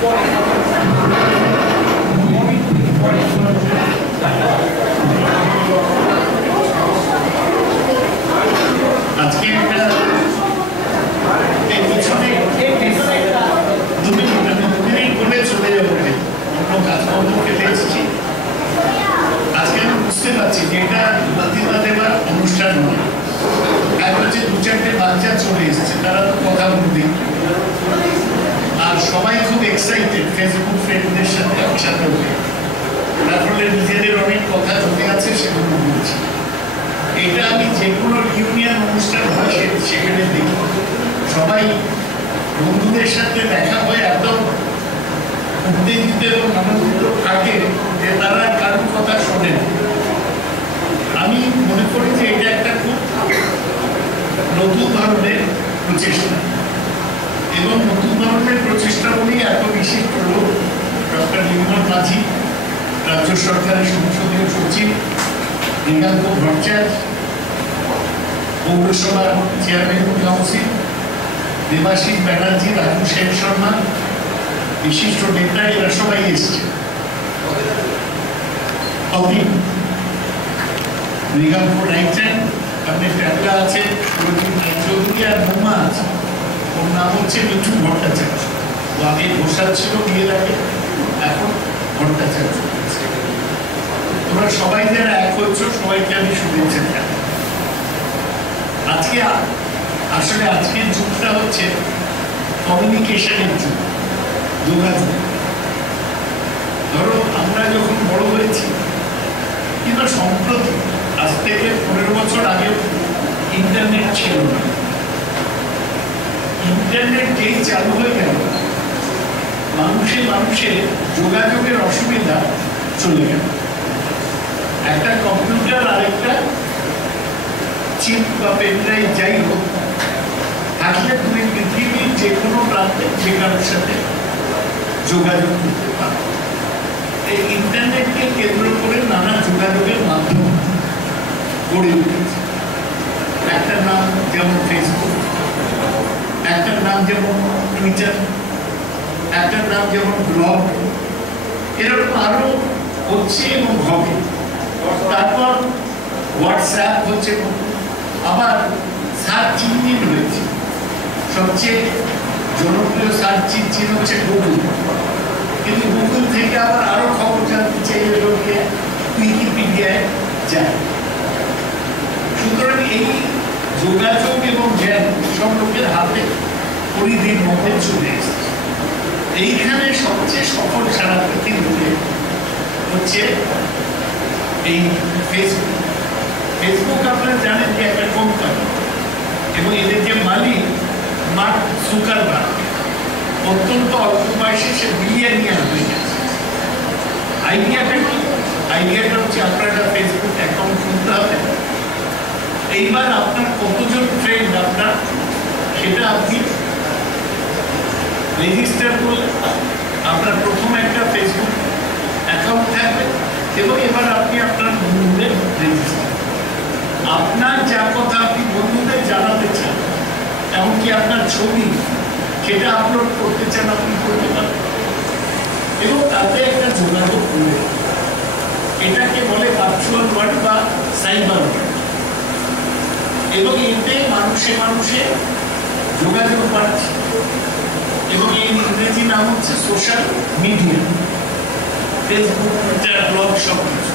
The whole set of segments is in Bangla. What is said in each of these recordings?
আজকে একটা পিছনে 2 মিনিট বলে চলে যাবো, অন্য কাজকর্ম খেতে এসেছি। আজকে আমি বুঝতে পারছি যে এটা বক্তৃতা দেওয়ার অনুষ্ঠান নয়। এক হচ্ছে 2-4টে বাচ্চা চলে এসেছে, তারা তো কথা বলবে, আর সবাই খুব এক্সাইটেড ফেসবুক ফ্রেন্ডদের সাথে একসাথে হয়ে, তার ফলে নিজেদের অনেক কথা জমে আছে সেগুলো বলছি। এটা আমি যে কোনো ইউনিয়ন অনুষ্ঠান হয় সেখানে দেখি, সবাই বন্ধুদের সাথে দেখা হয়ে এত উত্তেজিত এবং আনন্দিত থাকে যে তারা কারোর কথা শোনে না। আমি মনে করি যে এটা একটা খুব নতুন ধরনের প্রচেষ্টা, এবং নতুন ধরনের প্রচেষ্টা বলেই এত বিশেষ করল ডক্টর নির্মল মাঝি, রাজ্য সরকারের সংসদীয় সচিব, মৃগাঙ্ক ভট্টাচার্য, পৌরসভার চেয়ারম্যান কাউন্সিল, দেবাশিস ব্যানার্জি, রাজু সেন শর্মা, বিশিষ্ট নেতা, এরা সবাই এসছে। মৃগাঙ্ক রাইচান, আপনার ট্যাবলা আছে, চৌধুরী, আর বোমা আছে, ওর নাম হচ্ছে মিঠু ভট্টাচার্য। ও আগে ঘোষাল ছিল, বিয়ের আগে, এখন ভট্টাচার্য। তোমরা সবাই যারা এক হচ্ছ সবাইকে আমি শুভেচ্ছা জানাই। আজকে আসলে আজকের যুগটা হচ্ছে কমিউনিকেশনের যুগ, যোগাযোগ। ধরো আমরা যখন বড় হয়েছি, কিন্তু সম্প্রতি আজ থেকে 15 বছর আগেও ইন্টারনেট ছিল না। ইন্টারনেট যেই চালু হয়ে গেল, মানুষের যোগাযোগের অসুবিধা চলে গেল। একটা কম্পিউটার আর একটা চিপ বা পেনড্রাইভ যাই হোক থাকলে তুমি পৃথিবীর যে কোনো প্রান্তে যে কারোর সাথে যোগাযোগ করতে পারো। এই ইন্টারনেটকে কেন্দ্র করে নানা যোগাযোগের মাধ্যম গড়ে উঠেছে। একটা নাম যেমন ফেসবুক, একটা নাম যেমন টুইটার, একটা নাম যেমন ব্লগ, এরকম আরো হচ্ছে এবং হবে। তারপর হোয়াটসঅ্যাপ হচ্ছে, আবার সার্চ ইঞ্জিন রয়েছে। সবচেয়ে জনপ্রিয় সার্চ ইঞ্জিন হচ্ছে গুগল, কিন্তু গুগল থেকে আবার আরো খবর জানতে চাইলে লোকে উইকিপিডিয়ায় যায়। সুতরাং এই যোগাযোগ এবং জ্ঞান সব লোকের হাতে পরিধির মধ্যে চলে এসেছে। এইখানে সবচেয়ে সফল সারা পৃথিবীতে হচ্ছে এই ফেসবুক। ফেসবুক আপনারা জানেন যে একটা কোম্পানি, এবং এদের যে মালিক মার্ক জুকারবার্গ, অত্যন্ত অল্প বয়সে সে বিলিয়নিয়ার হয়ে গেছে। আইডিয়াটা কি? আইডিয়াটা হচ্ছে আপনার একটা ফেসবুক অ্যাকাউন্ট খুলতে হবে। এইবার আপনার কতজন ফ্রেন্ড আপনার, সেটা আপনি রেজিস্টার করলেন। আপনার প্রথম একটা ফেসবুক অ্যাকাউন্ট থাকবে, এবং এবার আপনি আপনার বন্ধুদের রেজিস্টার, আপনার যা কথা আপনি বন্ধুদের জানাতে চান, এমনকি আপনার ছবি সেটা আপলোড করতে চান, আপনি করতে পারেন, এবং তাতে একটা যোগাযোগ করে। এটাকে বলে ভার্চুয়াল ওয়ার্ল্ড বা সাইবার ওয়ার্ল্ড, এবং এতে মানুষে যোগাযোগ বাড়ছে, এবং এই ইংরেজি নাম হচ্ছে social media. Facebook, Twitter, blog সব কিছু।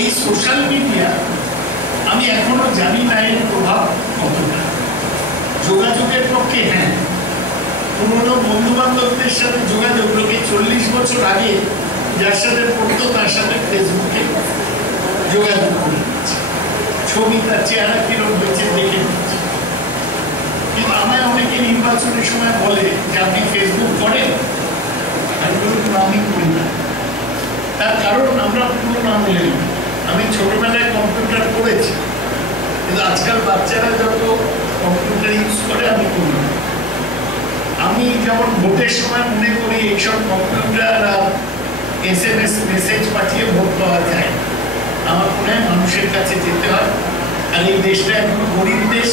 এই সোশ্যাল মিডিয়া আমি এখনো জানি না এর প্রভাব কতটা। যোগাযোগের পক্ষে হ্যাঁ, পুরোনো বন্ধু বান্ধবদের সাথে যোগাযোগ, লোকে 40 বছর আগে যার সাথে পড়তো তার সাথে ফেসবুকে যোগাযোগ করে নিচ্ছে, ছবি তার চেহারা কিরম হয়েছে দেখে নিচ্ছে। কিন্তু আমায় অনেকে নির্বাচনের সময় বলে যে আপনি ফেসবুক করেন, আমি করি না। তার কারণ আমরা পুরো আমলে, আমি ছোটবেলায় কম্পিউটার করেছি, কিন্তু আজকাল বাচ্চারা যত কম্পিউটার ইউজ করে আমি করি না। আমি যেমন ভোটের সময় মনে করি এইসব কম্পিউটার আর SMS মেসেজ পাঠিয়ে ভোট পাওয়া যায়। আমার মনে হয় মানুষের কাছে যেতে হয়। আর এই দেশটা এখনো গরিব দেশ,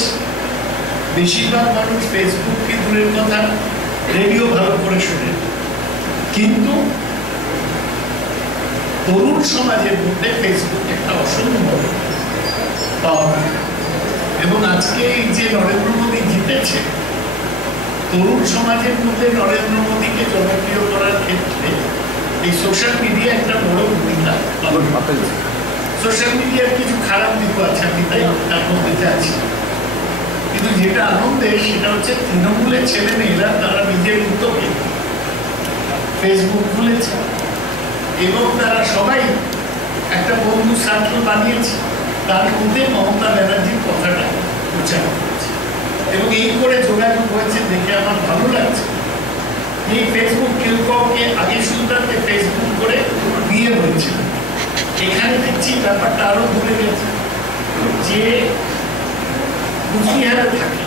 বেশিরভাগ মানুষ ফেসবুক কি দূরের কথা রেডিও ভালো করে জেনারেশনের, কিন্তু তরুণ সমাজের মধ্যে ফেসবুক একটা অসম্ভব পাওয়া। এবং আজকে এই যে নরেন্দ্র মোদী জিতেছে, তরুণ সমাজের মধ্যে নরেন্দ্র মোদীকে জনপ্রিয় করার ক্ষেত্রে এই সোশ্যাল মিডিয়া একটা বড় ভূমিকা পালন করে। সোশ্যাল মিডিয়ার কিছু খারাপ দিকও আছে, আমি তাই তার মধ্যে যাচ্ছি, কিন্তু যেটা আনন্দের সেটা হচ্ছে তৃণমূলের ছেলেমেয়েরা তারা নিজের উদ্যোগে ফেসবুক খুলেছে এবং তারা সবাই একটা বন্ধু সার্কেল বানিয়েছে, তার মধ্যে মমতা ব্যানার্জির কথাটা প্রচার করেছে এবং এই করে যোগাযোগ হয়েছে দেখে আমার ভালো লাগছে। এই ফেসবুক কেউ কাউকে আগে শুনতাম যে ফেসবুক করে বিয়ে হয়েছিল, এখানে দেখছি ব্যাপারটা আরো ঘুরে গেছে, যে কুচবিহারে থাকে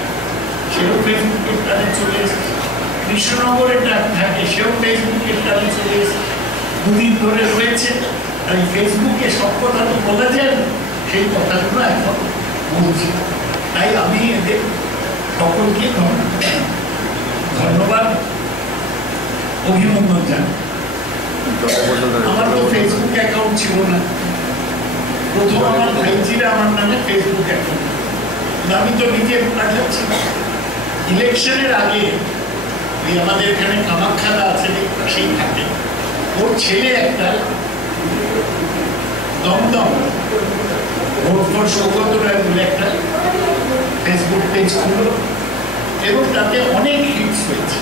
সেও ফেসবুকের টানে চলে এসেছে, কৃষ্ণনগরে থাকে সেও ফেসবুকের টানে চলে এসেছে, দুদিন ধরে রয়েছে। আর ফেসবুকে সব কথা তো বলা যায় না, সেই কথাগুলো এখন বলছি। তাই আমি এদের সকলকে ধন্যবাদ, অভিনন্দন জানাই। আমার তো ফেসবুক অ্যাকাউন্ট ছিল না, প্রথম আমার ভাইজিরা আমার নামে ফেসবুক অ্যাকাউন্ট, আমি তো নিজে পাঠাচ্ছি। ইলেকশনের আগে ওই আমাদের এখানে কামাখ্যাদা আছে সেই থাকে, ওর ছেলে একটা দমদম ভোট ফর সৌগত রায় বলে একটা ফেসবুক পেজ খুলল এবং তাতে অনেক হিটস হয়েছে।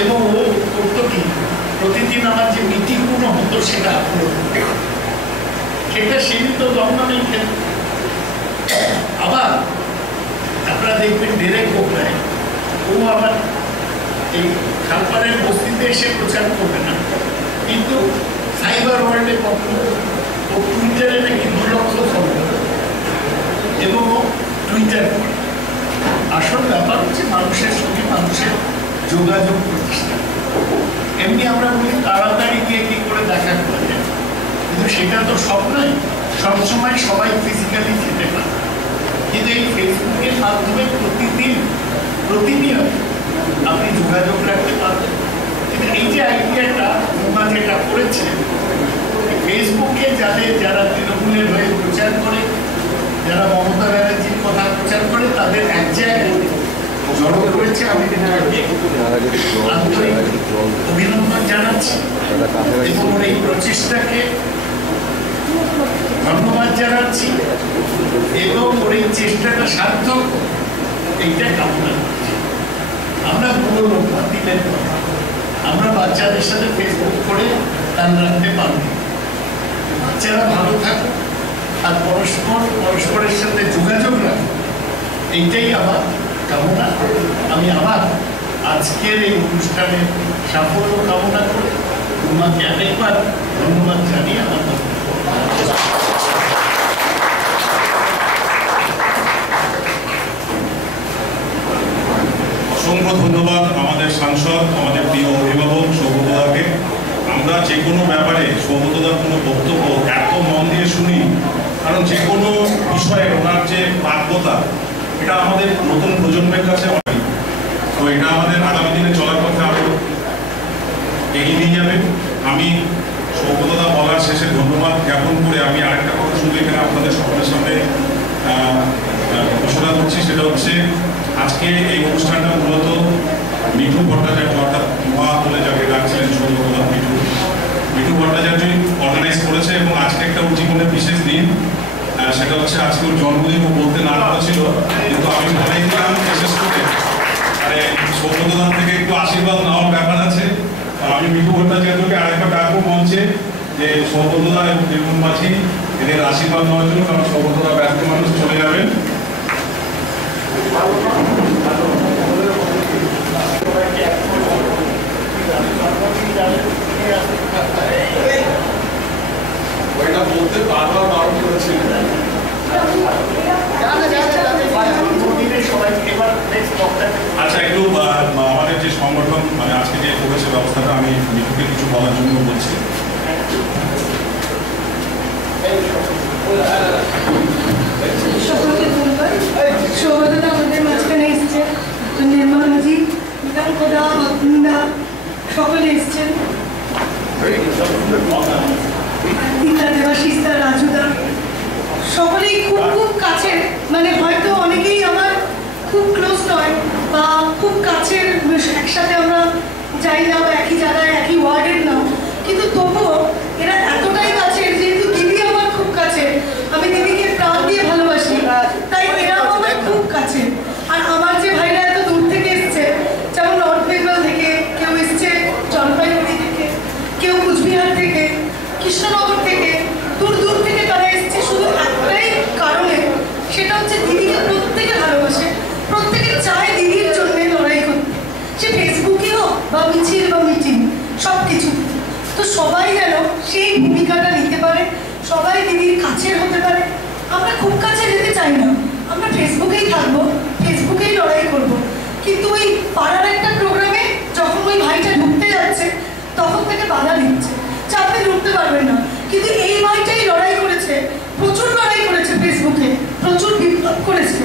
এবং ও করতো কি, প্রতিদিন আমার যে মিটিংগুলো হতো সেটা আপলোড, সেটা সীমিত দমদমেই খেত। আবার আপনারা দেখবেন ডেরেক ওবরায়, ও আবার এই খালপাড়ের বস্তিতে এসে প্রচার করবে না, কিন্তু সাইবার ওয়ার্ল্ডে ও টুইটারে নাকি 2 লক্ষ ফলোয়ার এবং ও টুইটার করে। আসল ব্যাপার হচ্ছে মানুষের সঙ্গে মানুষের যোগাযোগ প্রতিষ্ঠা। এমনি আমরা বলি তাড়াতাড়ি গিয়ে কি করে দেখা করা যায়, কিন্তু সেটা তো সব নয়, সবসময় সবাই ফিজিক্যালি যেতে পারে। কিন্তু এই ফেসবুকের মাধ্যমে প্রতিদিন প্রতিনিয়ত আপনি যোগাযোগ রাখতে পারবেন। কিন্তু এই যে আইডিয়াটা ওমা যেটা করেছে, ফেসবুকে যারা তৃণমূলের হয়ে প্রচার করে, যারা মমতা ব্যানার্জির কথা প্রচার করে, তাদের এক জায়গায় জড়ো করেছে। আমি আন্তরিক অভিনন্দন জানাচ্ছি এবং এই প্রচেষ্টাকে ধন্যবাদ জানাচ্ছি এবং ওর এই চেষ্টাটা সার্থক এইটা কামনা করছি। আমরা পুরো লোক দিলেন, আমরা বাচ্চাদের সাথে ফেসবুক করে টান রাখতে পারব। বাচ্চারা ভালো থাকুক আর পরস্পরের সাথে যোগাযোগ রাখুক, এইটাই আমার কামনা। আমি আবার আজকের এই অনুষ্ঠানে সাফল্য কামনা করে তোমাকে আরেকবার ধন্যবাদ জানিয়ে আমার অসংখ্য ধন্যবাদ আমাদের সাংসদ, আমাদের প্রিয় অভিভাবক সৌগতদাকে। আমরা যে কোনো ব্যাপারে সৌগতদার কোনো বক্তব্য এত মন দিয়ে শুনি, কারণ যে কোনো বিষয়ে ওনার যে বাধ্যতা, এটা আমাদের নতুন প্রজন্মের কাছে অনেক। তো এটা আমাদের আগামী দিনে চলার পথে আরো এগিয়ে নিয়ে যাবে। আমি সৌগতদা বলার শেষে ধন্যবাদ জ্ঞাপন করে আমি আরেকটা কথা শুধু এখানে আপনাদের সকলের সামনে ঘোষণা করছি, সেটা হচ্ছে আজকে এই অনুষ্ঠানটা মূলত মিঠু ভট্টাচার্য, অর্থাৎ মা বলে যাকে ডাকছিলেন সৌগতদা, মিঠু ভট্টাচার্যই অর্গানাইজ করেছে এবং আজকে একটা ওর জীবনের বিশেষ দিন, সেটা হচ্ছে আজকে ওর জন্মদিন। ও বলতে না ছিল, কিন্তু আমি বলেই দিলাম বিশেষ করে মানে সৌগতদার থেকে একটু আশীর্বাদ নেওয়ার ব্যাপার আছে। আমি মিঠু ভট্টাচার্যকে আরেকবার ডাকবো মঞ্চে, যে সৌগতদা এবং তৃণমূল মাঝি এদের আশীর্বাদ নেওয়ার জন্য, কারণ সৌগতদা ব্যস্ত মানুষ চলে যাবেন। ওইটা বলতে বারবার বারণ করেছিলেন। আচ্ছা, একটু আমাদের যে সংগঠন মানে আজকে যে করেছে ব্যবস্থাটা, আমি মিঠুকে কিছু বলার জন্য বলছি। সকলকে ধন্যবাদ। সৌগতদা আমাদের মাঝখানে এসছে, নির্মল মাঝি, মিলন কোদা, অতুন্দা, সকলে এসছেন, দেবাশিস দা, রাজুদা, সকলেই খুব খুব কাছের, মানে হয়তো অনেকেই আমার খুব ক্লোজ নয় বা খুব কাছের, একসাথে আমরা যাই না বা একই জায়গায় একই ওয়ার্ডের না, কিন্তু তবুও এরা এতটাই কাছের, যেহেতু দিদি আমার খুব কাছের, আমি দিদিকে প্রাণ দিয়ে ভালোবাসি, তাই এরা আমার খুব কাছে। আর আমার যে ভাইরা এত দূর থেকে এসছে, যেমন নর্থ বেঙ্গল থেকে কেউ এসছে, জলপাইগুড়ি থেকে, কেউ কুচবিহার থেকে, কৃষ্ণনগর থেকে, দূর দূর থেকে তারা এসছে শুধু একটাই কারণে, সেটা হচ্ছে দিদিকে প্রত্যেকে ভালোবাসে, প্রত্যেকে চায় দিদির জন্য লড়াই করতে, সে ফেসবুকে হোক বা মিছিল বা মিটিং, সব কিছু। তো সবাই যেন সেই ভূমিকাটা নিতে পারে, সবাই দিদির কাছের হতে পারে। আমরা খুব কাছে যেতে চাই না, আমরা ফেসবুকেই থাকবো, ফেসবুকেই লড়াই করব। কিন্তু ওই পাড়ার একটা প্রোগ্রামে যখন ওই ভাইটা ঢুকতে যাচ্ছে, তখন থেকে বাধা দিচ্ছে, চাপে ঢুকতে পারবেন না। কিন্তু এই ভাইটাই লড়াই করেছে, প্রচুর লড়াই করেছে ফেসবুকে, প্রচুর বিপ্লব করেছে,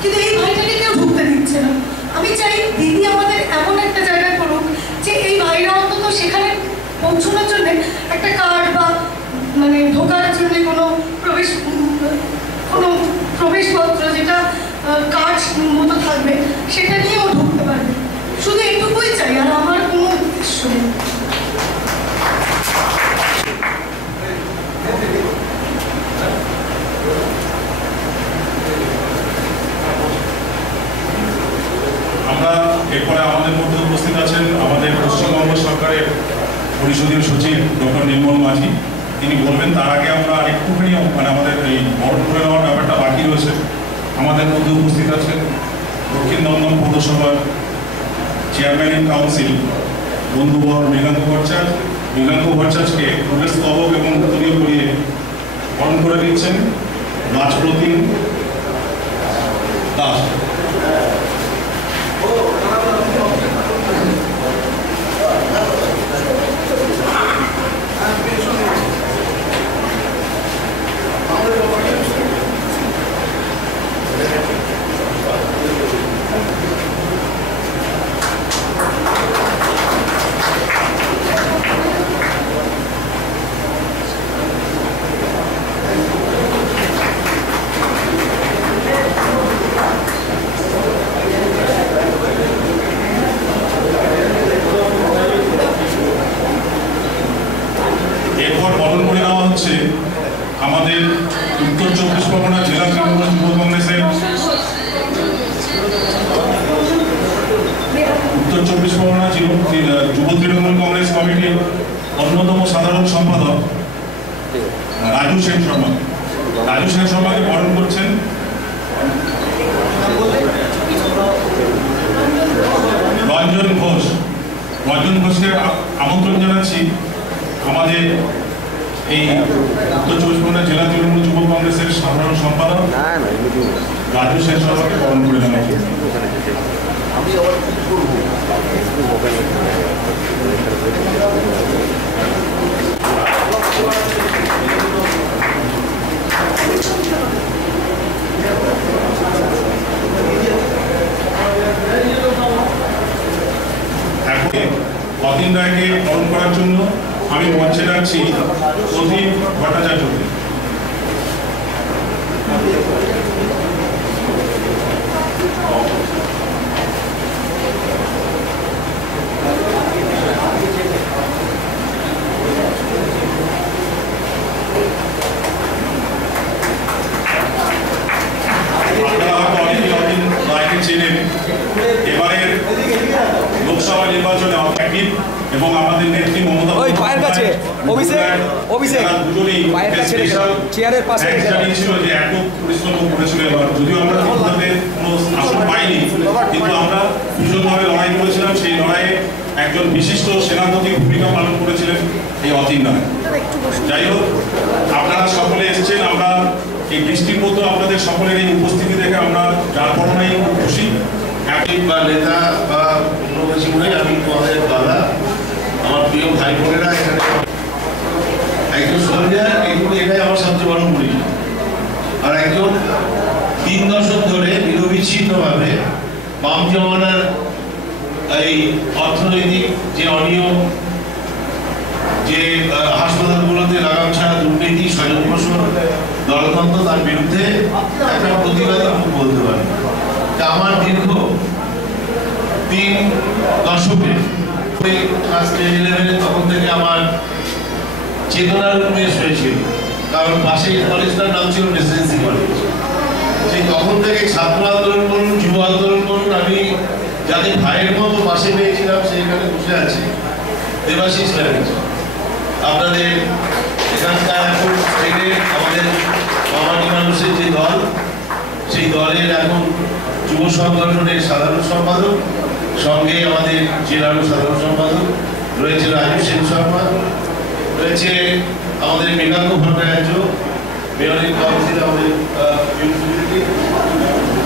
কিন্তু এই ভাইটাকে কেউ ঢুকতে দিচ্ছে না। আমি চাই দিদি আমাদের এমন একটা জায়গায় করুক যে এই ভাইরা অন্তত সেখানে পৌঁছানোর জন্য একটা কার্ড বা মানে ঢোকার জন্য কোনো প্রবেশপত্র, যেটা কার্ড মতো থাকবে, সেটা নিয়েও ঢুকতে পারবে। শুধু এটুকুই চাই, আর আমার কোনো উদ্দেশ্য নেই। আমরা এরপরে আমাদের মধ্যে উপস্থিত আছেন আমাদের পশ্চিমবঙ্গ সরকারের পরিষদীয় সচিব ডক্টর নির্মল মাঝি, তিনি বলবেন। তার আগে আমরা একটুখানি মানে আমাদের এই বরণ করে নেওয়ার ব্যাপারটা বাকি রয়েছে। আমাদের মধ্যে উপস্থিত আছেন দক্ষিণ দমদম পৌরসভার চেয়ারম্যান ইন কাউন্সিল বন্ধুবর মৃগাঙ্ক ভট্টাচার্য। মৃগাঙ্ক ভট্টাচার্যকে প্রবেশ স্তবক এবং উত্তরীয় করিয়ে বরণ করে দিচ্ছেন রাজপ্রতিম দাস। আমাদের উত্তর চব্বিশ পরগনা জেলা তৃণমূল যুব কংগ্রেসের যুব তৃণমূল কংগ্রেস কমিটির অন্যতম সাধারণ সম্পাদক রাজু সেন শর্মা। রাজু সেন শর্মাকে বরণ করছেন রঞ্জন ঘোষ। রঞ্জন ঘোষকে আমন্ত্রণ জানাচ্ছি আমাদের এই উত্তর চব্বিশ পরগনা জেলা তৃণমূল যুব কংগ্রেসের সাধারণ সম্পাদক রাজু সেন শর্মাকে বরণ করে নেওয়া হয়েছে। অতীন রায়কে বরণ করার জন্য আমি মঞ্চে ডাকছি অতীন ভট্টাচার্যকে। এবারের লোকসভা নির্বাচনে এবং আমাদের নেত্রী মমতা ছিল যে এত পরিশ্রম করেছিল। এবার যদিও আমরা কোনো আসন পাইনি, কিন্তু আমরা ভীষণভাবে লড়াই করেছিলাম। সেই লড়াইয়ে একজন বিশিষ্ট সেনাপতি ভূমিকা পালন করেছিলেন এই অতীন রায়। যাই হোক, আপনারা সকলে এসেছেন। আমরা এই বৃষ্টির মতো আপনাদের সকলের এই উপস্থিতি দেখে আমরা যার পরনাই খুশি। বা নেতা বা অন্য কিছু নেই, আমি তোমাদের দাদা, আমার প্রিয় ভাই বোনেরা এখানে একজন সঞ্জয়, এটাই আমার সবচেয়ে বড় পরিচয়। আর একজন 3 দশক ধরে নিরবিচ্ছিন্নভাবে বাম জমানার এই অর্থনৈতিক যে অনিয়ম, যে হাসপাতালগুলোতে লাগাম ছাড়া দুর্নীতি, স্বজনপোষণ, দলতন্ত্র, তার বিরুদ্ধে একটা প্রতিবাদী মুখ বলতে পারে। আমার দীর্ঘ 3 দশকে ক্লাস 10-11 তখন থেকে আমার চেতনার উন্মেষ হয়েছিল, কারণ পাশে কলেজটার নাম ছিল প্রেসিডেন্সি কলেজ। সেই তখন থেকে ছাত্র আন্দোলন করুন, যুব আন্দোলন করুন, আমি যাকে ভাইয়ের মতো পাশে পেয়েছিলাম সেখানে বসে আছে দেবাশিস ব্যানার্জি। আপনাদের এখানকার এখন স্টেটে আমাদের মামাটি মানুষের যে দল, সেই দলের এখন যুব সংগঠনের সাধারণ সম্পাদক, সঙ্গে আমাদের জেলারও সাধারণ সম্পাদক রয়েছে রাজু সেন শর্মা, রয়েছে আমাদের মৃগাঙ্ক ভট্টাচার্য, মেয়রের কাউন্সিল আমাদের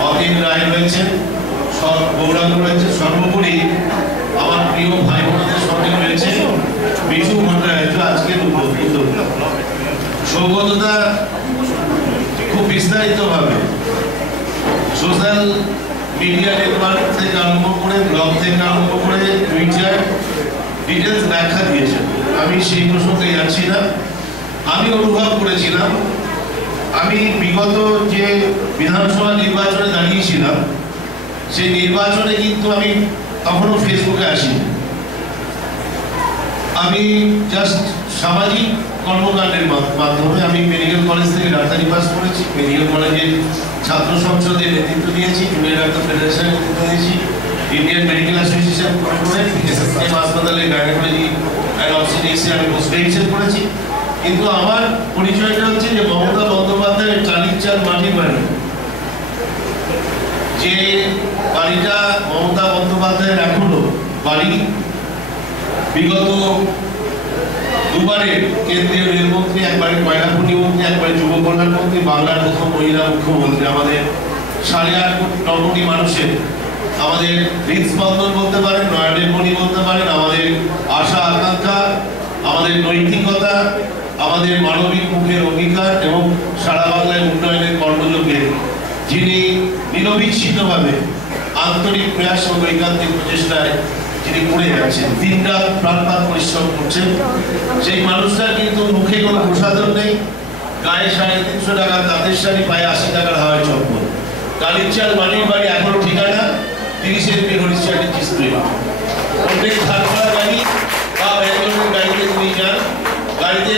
অতীন রায় রয়েছেন, গৌরাঙ্গ রয়েছে, সর্বোপরি আমার প্রিয় ভাই বোনদের সঙ্গে রয়েছে মিঠু ভট্টাচার্য, আজকের উদ্যোক্তা। সৌগতদা খুব বিস্তারিতভাবে সোশ্যাল মিডিয়া নেটওয়ার্ক থেকে আরম্ভ করে, ব্লগ থেকে আরম্ভ করে, টুইটার ডিটেলস ব্যাখ্যা দিয়েছেন। আমি সেই প্রসঙ্গে যাচ্ছি না। আমি অনুভব করেছিলাম, আমি বিগত যে বিধানসভা নির্বাচনে দাঁড়িয়েছিলাম, সেই নির্বাচনে কিন্তু আমি তখনও ফেসবুকে আসিনি। আমি জাস্ট সামাজিক কর্মকাণ্ডের মাধ্যমে আমি মেডিকেল কলেজ থেকে ডাক্তারি পাস করেছি, মেডিকেল কলেজের ছাত্র সংসদের নেতৃত্ব দিয়েছি, জুনিয়র ডাক্তার ফেডারেশনের নেতৃত্ব দিয়েছি, ইন্ডিয়ান মেডিকেল অ্যাসোসিয়েশন করে এসএসকেএম হাসপাতালে গাইনোকোলজি অ্যান্ড অবস্টেট্রিক্সে আমি পোস্ট গ্রাজুয়েশন করেছি। কিন্তু আমার পরিচয়টা হচ্ছে যে মমতা বন্দ্যোপাধ্যায়ের চালির চাল মাটির বাড়ি, যে বাড়িটা মমতা বন্দ্যোপাধ্যায়ের এখনো বাড়ি। বিগত দুবারের কেন্দ্রীয় রেলমন্ত্রী, একবারে কয়লাখনি মন্ত্রী, একবারে যুব কল্যাণ মন্ত্রী, বাংলার প্রথম মহিলা মুখ্যমন্ত্রী, আমাদের 8.5 কোটি মানুষের আমাদের হৃদস্পন্দন বলতে পারেন, নয়নের মণি বলতে পারেন, আমাদের আশা আকাঙ্ক্ষা, আমাদের নৈতিকতা, আমাদের মানবিক মুখের অঙ্গীকার এবং সারা বাংলায় উন্নয়নের কর্মযোগের যিনি নিরবিচ্ছিন্নভাবে আন্তরিক প্রয়াস ও ঐকান্তিক প্রচেষ্টায় যিনি করে যাচ্ছেন, দিনরাত প্রাণপাত পরিশ্রম করছেন, সেই মানুষটার কিন্তু মুখে কোনো প্রসাধন নেই, গায়ে 350 টাকা তাঁতের শাড়ি, পায়ে 80 টাকার হাওয়ায় চপ্পল, কালির চাল মাটির বাড়ি এখনো ঠিকানা 30 এমপি হরিশ্চারের কিস্তি। প্রত্যেক ধারকরা গাড়ি বা ব্যাঙ্গালোরের গাড়িতে তিনি যান, গাড়িতে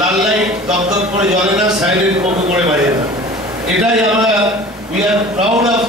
লাল লাইট দপদপ করে জ্বলে না, সাইডের মতো করে বাজে না। এটাই আমরা উই আর প্রাউড অফ